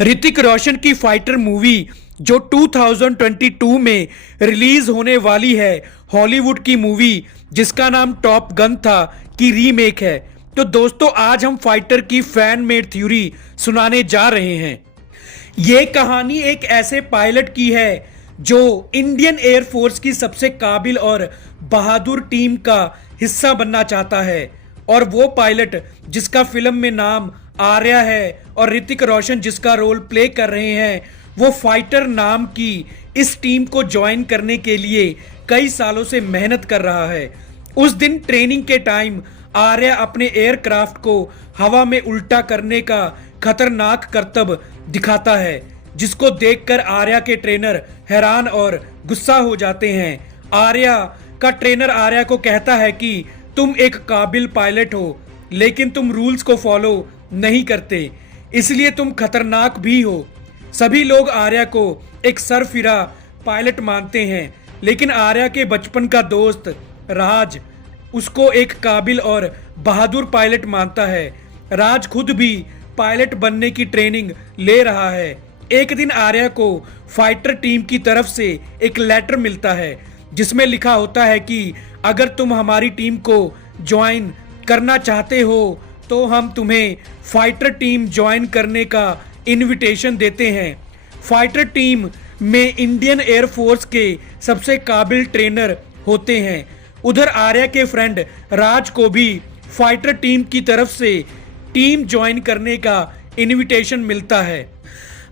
ऋतिक रोशन की fighter movie जो 2022 में रिलीज होने वाली है, हॉलीवुड की मूवी जिसका नाम टॉप गन था, की रीमेक है। तो दोस्तों, आज हम फाइटर की फैन मेड थ्योरी सुनाने जा रहे हैं। ये कहानी एक ऐसे पायलट की है जो इंडियन एयरफोर्स की सबसे काबिल और बहादुर टीम का हिस्सा बनना चाहता है, और वो पायलट जिसका फिल्म में नाम आर्या है और ऋतिक रोशन जिसका रोल प्ले कर रहे हैं, वो फाइटर नाम की इस टीम को ज्वाइन करने के लिए कई सालों से मेहनत कर रहा है। उस दिन ट्रेनिंग के टाइम आर्या अपने एयरक्राफ्ट को हवा में उल्टा करने का खतरनाक करतब दिखाता है, जिसको देखकर आर्या के ट्रेनर हैरान और गुस्सा हो जाते हैं। आर्या का ट्रेनर आर्या को कहता है कि तुम एक काबिल पायलट हो, लेकिन तुम रूल्स को फॉलो नहीं करते, इसलिए तुम खतरनाक भी हो। सभी लोग आर्या को एक सरफिरा पायलट मानते हैं, लेकिन आर्या के बचपन का दोस्त राज उसको एक काबिल और बहादुर पायलट मानता है। राज खुद भी पायलट बनने की ट्रेनिंग ले रहा है। एक दिन आर्या को फाइटर टीम की तरफ से एक लेटर मिलता है, जिसमें लिखा होता है कि अगर तुम हमारी टीम को ज्वाइन करना चाहते हो तो हम तुम्हें फाइटर टीम ज्वाइन करने का इनविटेशन देते हैं। फाइटर टीम में इंडियन एयरफोर्स के सबसे काबिल ट्रेनर होते हैं। उधर आर्या के फ्रेंड राज को भी फाइटर टीम की तरफ से टीम ज्वाइन करने का इनविटेशन मिलता है।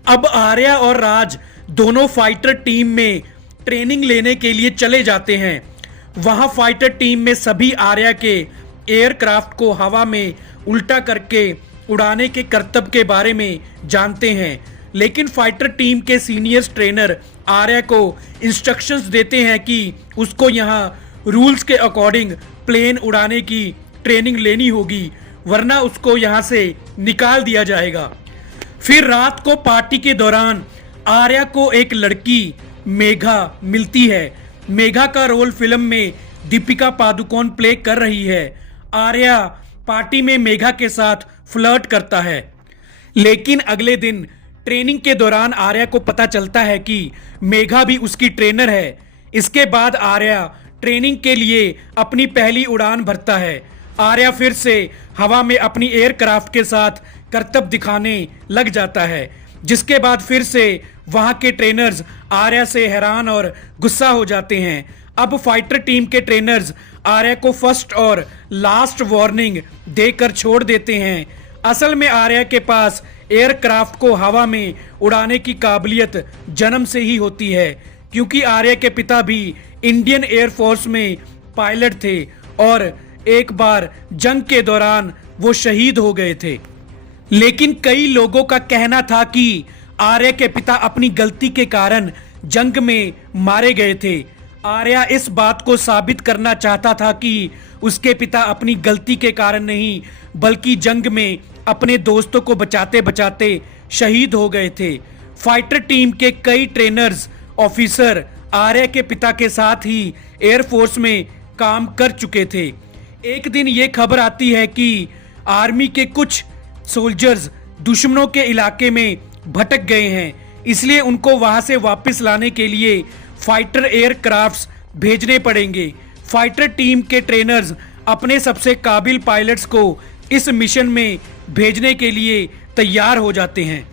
अब आर्या और राज दोनों फाइटर टीम में ट्रेनिंग लेने के लिए चले जाते हैं। वहां फाइटर टीम में सभी आर्या के एयरक्राफ्ट को हवा में उल्टा करके उड़ाने के करतब के बारे में जानते हैं, लेकिन फाइटर टीम के सीनियर ट्रेनर आर्या को इंस्ट्रक्शंस देते हैं कि उसको यहाँ रूल्स के अकॉर्डिंग प्लेन उड़ाने की ट्रेनिंग लेनी होगी, वरना उसको यहाँ से निकाल दिया जाएगा। फिर रात को पार्टी के दौरान आर्या को एक लड़की मेघा मिलती है। मेघा का रोल फिल्म में दीपिका पादुकोण प्ले कर रही है। आर्या पार्टी में मेघा के साथ फ्लर्ट करता है, लेकिन अगले दिन ट्रेनिंग के दौरान आर्या को पता चलता है कि मेघा भी उसकी ट्रेनर है। इसके बाद आर्या ट्रेनिंग के लिए अपनी पहली उड़ान भरता है। आर्या फिर से हवा में अपनी एयरक्राफ्ट के साथ करतब दिखाने लग जाता है, जिसके बाद फिर से वहां के ट्रेनर्स आर्या से हैरान और गुस्सा हो जाते हैं। अब फाइटर टीम के ट्रेनर्स आर्या को फर्स्ट और लास्ट वार्निंग देकर छोड़ देते हैं। असल में आर्या के पास एयरक्राफ्ट को हवा में उड़ाने की काबिलियत जन्म से ही होती है, क्योंकि आर्या के पिता भी इंडियन एयरफोर्स में पायलट थे और एक बार जंग के दौरान वो शहीद हो गए थे। लेकिन कई लोगों का कहना था कि आर्या के पिता अपनी गलती के कारण जंग में मारे गए थे। आर्या इस बात को साबित करना चाहता था कि उसके पिता अपनी गलती के कारण नहीं, बल्कि जंग में अपने दोस्तों को बचाते बचाते शहीद हो गए थे। फाइटर टीम के कई ट्रेनर्स ऑफिसर आर्या के पिता के साथ ही एयरफोर्स में काम कर चुके थे। एक दिन ये खबर आती है कि आर्मी के कुछ सोल्जर्स दुश्मनों के इलाके में भटक गए हैं, इसलिए उनको वहां से वापस लाने के लिए फाइटर एयरक्राफ्ट्स भेजने पड़ेंगे। फाइटर टीम के ट्रेनर्स अपने सबसे काबिल पायलट्स को इस मिशन में भेजने के लिए तैयार हो जाते हैं,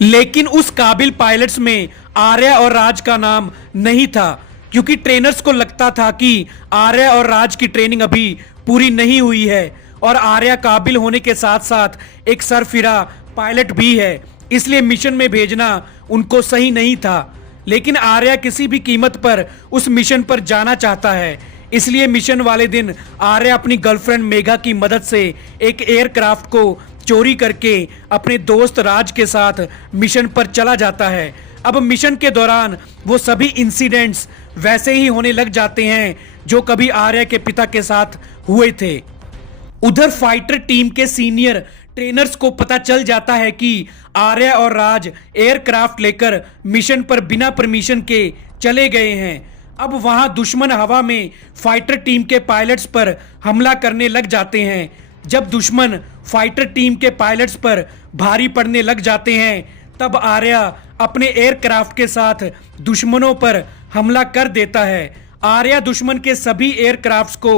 लेकिन उस काबिल पायलट्स में आर्या और राज का नाम नहीं था, क्योंकि ट्रेनर्स को लगता था कि आर्या और राज की ट्रेनिंग अभी पूरी नहीं हुई है और आर्या काबिल होने के साथ साथ एक सरफिरा पायलट भी है, इसलिए मिशन में भेजना उनको सही नहीं था। लेकिन आर्या किसी भी कीमत पर उस मिशन पर जाना चाहता है, इसलिए मिशन वाले दिन आर्या अपनी गर्लफ्रेंड मेघा की मदद से एक एयरक्राफ्ट को चोरी करके अपने दोस्त राज के साथ मिशन पर चला जाता है। अब मिशन के दौरान वो सभी इंसिडेंट्स वैसे ही होने लग जाते हैं जो कभी आर्या के पिता के साथ हुए थे। उधर फाइटर टीम के सीनियर ट्रेनर्स को पता चल जाता है कि आर्या और राज एयरक्राफ्ट लेकर मिशन पर बिना परमिशन के चले गए हैं। अब वहां दुश्मन हवा में फाइटर टीम के पायलट्स पर हमला करने लग जाते हैं। जब दुश्मन फाइटर टीम के पायलट्स पर भारी पड़ने लग जाते हैं तब आर्या अपने एयरक्राफ्ट के साथ दुश्मनों पर हमला कर देता है। आर्या दुश्मन के सभी एयरक्राफ्ट्स को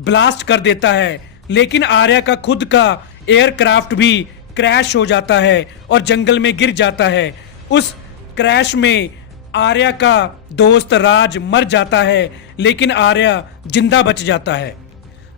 ब्लास्ट कर देता है, लेकिन आर्या का खुद का एयरक्राफ्ट भी क्रैश हो जाता है और जंगल में गिर जाता है। उस क्रैश में आर्या का दोस्त राज मर जाता है, लेकिन आर्या जिंदा बच जाता है।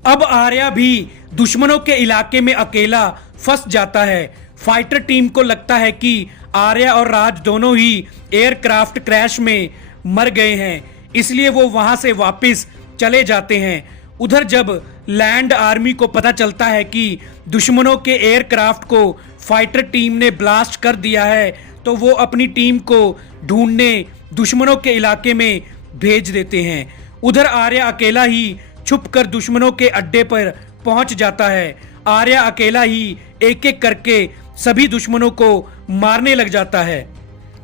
अब आर्या भी दुश्मनों के इलाके में अकेला फंस जाता है। फाइटर टीम को लगता है कि आर्या और राज दोनों ही एयरक्राफ्ट क्रैश में मर गए हैं, इसलिए वो वहां से वापस चले जाते हैं। उधर जब लैंड आर्मी को पता चलता है कि दुश्मनों के एयरक्राफ्ट को फाइटर टीम ने ब्लास्ट कर दिया है, तो वो अपनी टीम को ढूंढने दुश्मनों के इलाके में भेज देते हैं। उधर आर्या अकेला ही छुपकर दुश्मनों के अड्डे पर पहुंच जाता है। आर्या अकेला ही एक एक करके सभी दुश्मनों को मारने लग जाता है,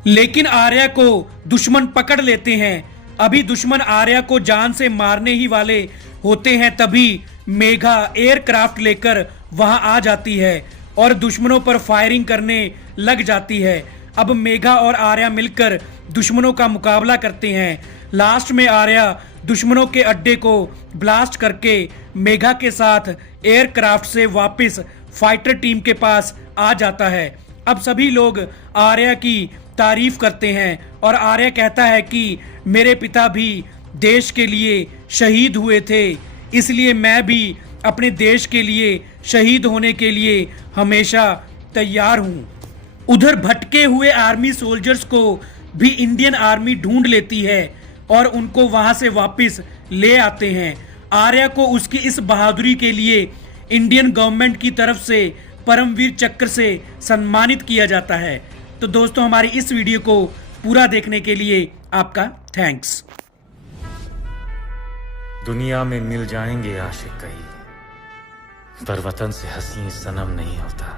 लेकिन आर्या को दुश्मन पकड़ लेते हैं। अभी दुश्मन आर्या को जान से मारने ही वाले होते हैं, तभी मेघा एयरक्राफ्ट लेकर वहां आ जाती है और दुश्मनों पर फायरिंग करने लग जाती है। अब मेघा और आर्या मिलकर दुश्मनों का मुकाबला करते हैं। लास्ट में आर्या दुश्मनों के अड्डे को ब्लास्ट करके मेघा के साथ एयरक्राफ्ट से वापस फाइटर टीम के पास आ जाता है। अब सभी लोग आर्या की तारीफ करते हैं और आर्या कहता है कि मेरे पिता भी देश के लिए शहीद हुए थे, इसलिए मैं भी अपने देश के लिए शहीद होने के लिए हमेशा तैयार हूँ। उधर भटके हुए आर्मी सोल्जर्स को भी इंडियन आर्मी ढूंढ लेती है और उनको वहां से वापस ले आते हैं। आर्या को उसकी इस बहादुरी के लिए इंडियन गवर्नमेंट की तरफ से परमवीर चक्र से सम्मानित किया जाता है। तो दोस्तों, हमारी इस वीडियो को पूरा देखने के लिए आपका थैंक्स। दुनिया में मिल जाएंगे आशिक कई, पर वतन से हसी सनम नहीं होता।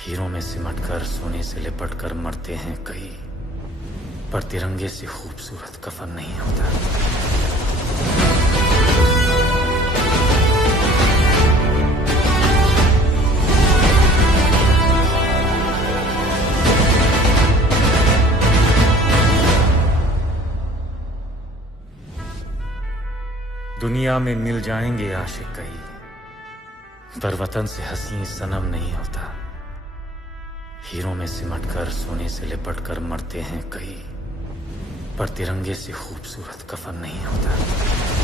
हीरों में सिमटकर सोने से लिपटकर मरते हैं कई, पर तिरंगे से खूबसूरत कफन नहीं होता। दुनिया में मिल जाएंगे आशिक कई, पर वतन से हसी सनम नहीं होता। हीरों में सिमटकर सोने से लिपटकर मरते हैं कई, पर तिरंगे से खूबसूरत कफन नहीं होता।